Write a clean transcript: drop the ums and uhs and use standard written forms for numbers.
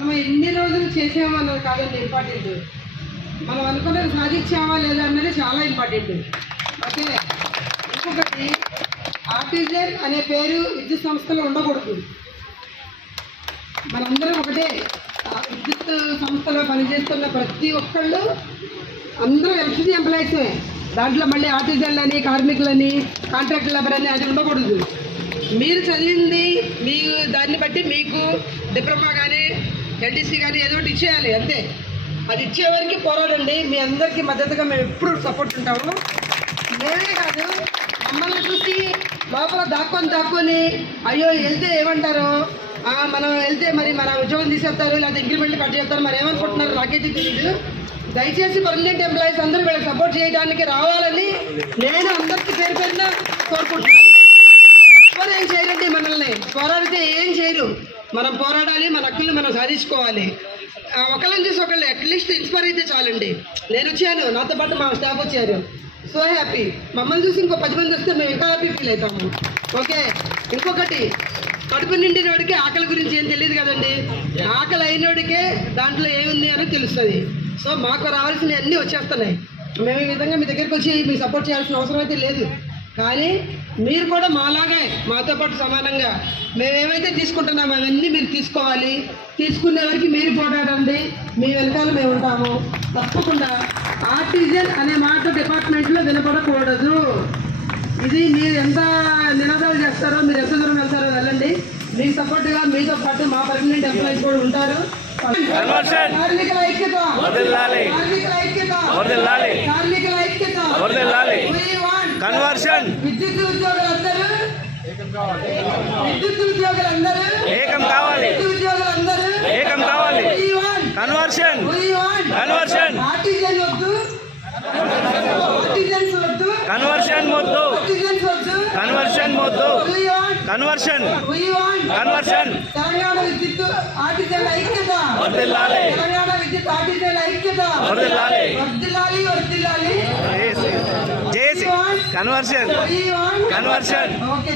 మనం ఎన్ని రోజులు చేసామన్నది కాదండి ఇంపార్టెంట్, మనం అనుకున్నది సాధించామా లేదా అన్నది చాలా ఇంపార్టెంట్. ఓకే, ఇంకొకటి ఆర్టిజన్ అనే పేరు విద్యుత్ సంస్థలో ఉండకూడదు. మనందరం ఒకటే, విద్యుత్ సంస్థలో పనిచేస్తున్న ప్రతి ఒక్కళ్ళు అందరూ ఎలక్ట్రిసిటీ ఎంప్లాయీసే. దాంట్లో మళ్ళీ ఆర్టిజన్లని, కార్మికులని, కాంట్రాక్ట్ లేబర్ అని అది ఉండకూడదు. మీరు చదివింది మీ దాన్ని బట్టి మీకు డిప్లొమా కానీ ఎల్టీసీ కానీ ఏదో ఒకటి ఇచ్చేయాలి అంతే. అది ఇచ్చేవరకు పోరాడండి. మీ అందరికీ మద్దతుగా మేము ఎప్పుడు సపోర్ట్ ఉంటాము. మేమే కాదు, మమ్మల్ని చూసి లోపల దాక్కొని అయ్యో వెళ్తే ఏమంటారో, మనం వెళ్తే మరి మన ఉద్యోగం తీసేస్తారు, లేకపోతే ఇంక్రిమెంట్ కట్ చేస్తారు, మరి ఏమనుకుంటున్నారు నాకైతే తెలియదు. దయచేసి పర్మనెంట్ ఎంప్లాయీస్ అందరూ వీళ్ళకి సపోర్ట్ చేయడానికి రావాలని నేను అందరికీ పేరు పేరున కోరుకుంటున్నాను. ఎవరు ఏం చేయరండి, మనల్ని పోరాడితే ఏం చేయరు. మనం పోరాడాలి, మన హక్కుల్ని మనం సాధించుకోవాలి. ఒకళ్ళని చూసి ఒకళ్ళు అట్లీస్ట్ ఇన్స్పైర్ అయితే చాలండి. నేను వచ్చాను, నాతో పాటు మా స్టాఫ్ వచ్చారు, సో హ్యాపీ. మమ్మల్ని చూసి ఇంకో 10 మంది వస్తే మేము ఇంకా హ్యాపీ ఫీల్ అవుతాము. ఓకే, ఇంకొకటి, కడుపు నిండినోడికి ఆకలి గురించి ఏం తెలియదు కదండి. ఆకలి అయినోడికే దాంట్లో ఏముంది అని తెలుస్తుంది. సో మాకు రావాల్సినవి అన్నీ వచ్చేస్తున్నాయి. మేము ఈ విధంగా మీ దగ్గరికి వచ్చి మీకు సపోర్ట్ చేయాల్సిన అవసరం అయితే లేదు. కానీ మీరు కూడా మాలాగే మాతో పాటు సమానంగా మేమేమైతే తీసుకుంటున్నామో అవన్నీ మీరు తీసుకోవాలి. తీసుకునే వరకు మీరు పోరాడండి, మీ వెనకాల మేము ఉంటాము. తప్పకుండా ఆర్టిజన్ అనే మాట డిపార్ట్మెంట్లో వినపడకూడదు. ఇది మీరు ఎంత నినాదాలు చేస్తారో, మీరు ఎంత దూరం వెళ్తారో వెళ్ళండి. మీకు సపోర్ట్గా మీతో పాటు మా పర్మనెంట్ ఎంప్లాయీస్ కూడా ఉంటారు. కార్మికుల ఐక్యత, కార్మికుల ఐక్యత, కన్వర్షన్. విద్యుత్ ఉద్యోగులందరూ ఏకం కావాలి, ఏకం కావాలి. కన్వర్షన్, కన్వర్షన్, ఆర్టిజన్ వద్దు, ఆర్టిజన్స్ వద్దు, కన్వర్షన్ వద్దు, కన్వర్షన్ వద్దు, కన్వర్షన్, కన్వర్షన్. తెలంగాణ విద్యుత్ ఆర్టిజన్ ఐక్యత, వర్ధిల్లాలి, తెలంగాణ విద్యుత్ ఆర్టిజన్ ఐక్యత, వర్ధిల్లాలి, వర్ధిల్లాలి, వర్ధిల్లాలి. జేసీ కన్వర్షన్, కన్వర్షన్. ఓకే.